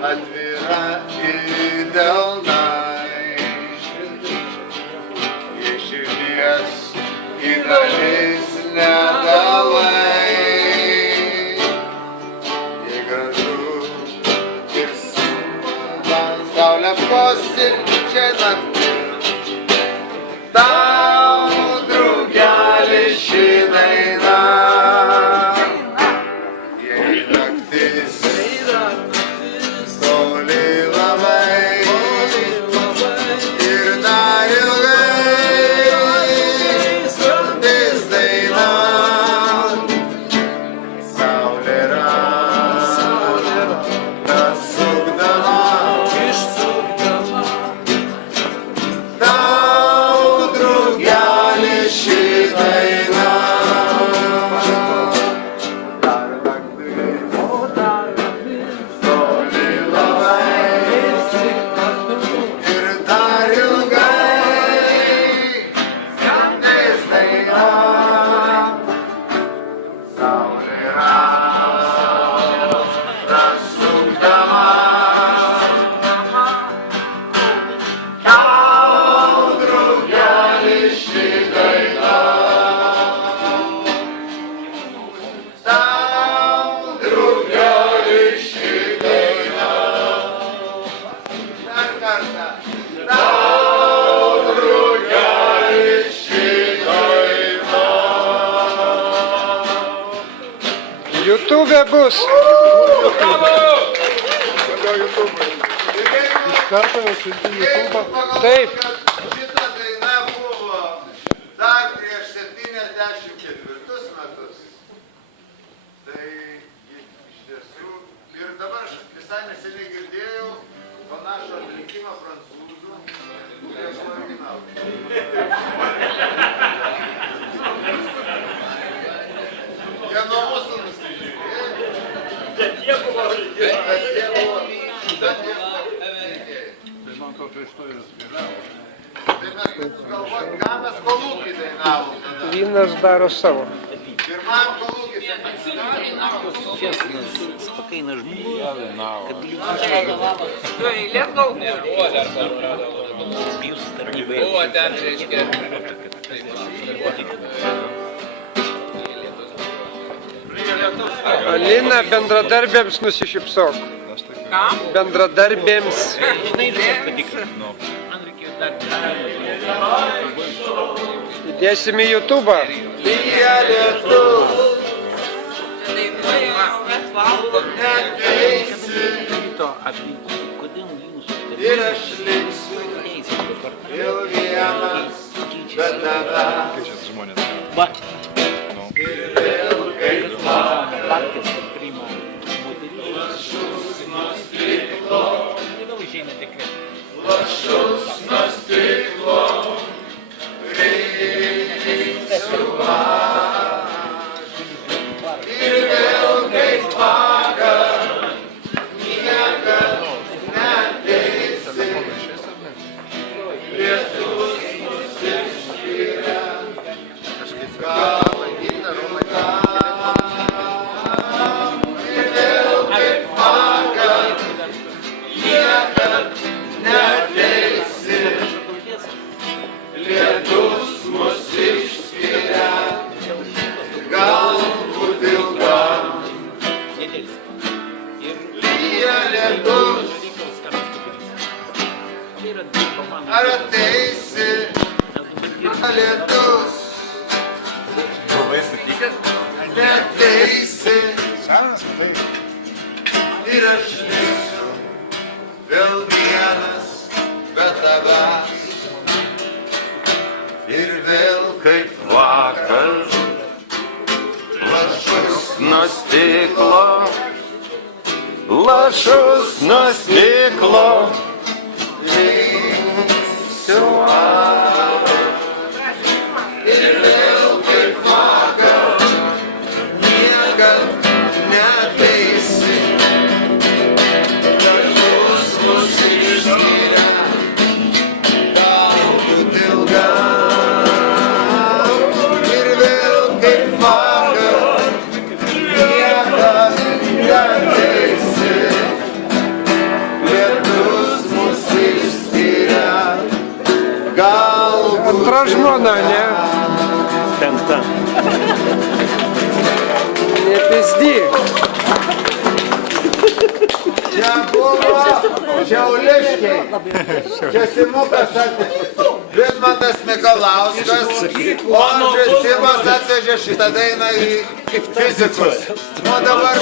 atvira į delnai, iš širdies į dalis nedalai. Jei gražu ir saulė posėdžia naktis, tau draugelį ši daina. Jei naktis toli labai ir dar ilgai skambės daina, saulė rata sukdama tau draugelį ši daina. Dar naktis toli labai ir dar ilgai skambės daina, saulė rata sukdama tau draugelį ši daina, tau draugelį ši daina. Dar kartą. Tau draugelį ši daina. YouTube bus. Iš karto jau siunti YouTube. Taip. Šita daina buvo dar prieš 74 metus. Tai iš tiesų, ir dabar aš visai neseniai girdėjau panašų atlikimą prancūzų prieš originalą. Jie nuo mūsų nusižiūrėjo. Bet jie buvo Man to prieš to ir spėliau. Tai mes galvojam, ką mes kolūkį dainavom tada. Vynas daro savo. Pirmam kolūkį Честно, спокойно жму. Я винав. Alina, bendradarbėms nusišypsok. Bendradarbėms. Įdėsime į YouTube. lyja lietus, neteisi ir aš liksiu vėl vienas be tavęs. Keičiat žmonės. Ir vėl kaip lašus nuo stiklo reisiu aš. Ir vėl kaip vakar niekad neteisi. Lietus mus išskiria, gal ir vėl kaip vakar niekad neteisi. Lietus mus išskiria, galbūt ilgam. Lyja lietus, ar ateisi? Lietus, neteisi. Ir aš liksiu vėl vienas be tavęs. Ir vėl kaip vakar lašus nuo stiklo, lašus nuo stiklo reisiu aš. Ir vėl kaip vakar niekad neteisi. Lašus mus išskiria, galbūt ilgam. Ir vėl kaip vakar niekad neteisi. Gal. Antra žmona, ne? Penkta. Ne pizdy. Čia buvo Šiauliškiai. Čia Simukas atvežė. Vidmantas Mikalauskas. O Andrius Simas atvežė šitą dainą į fizikus. O dabar...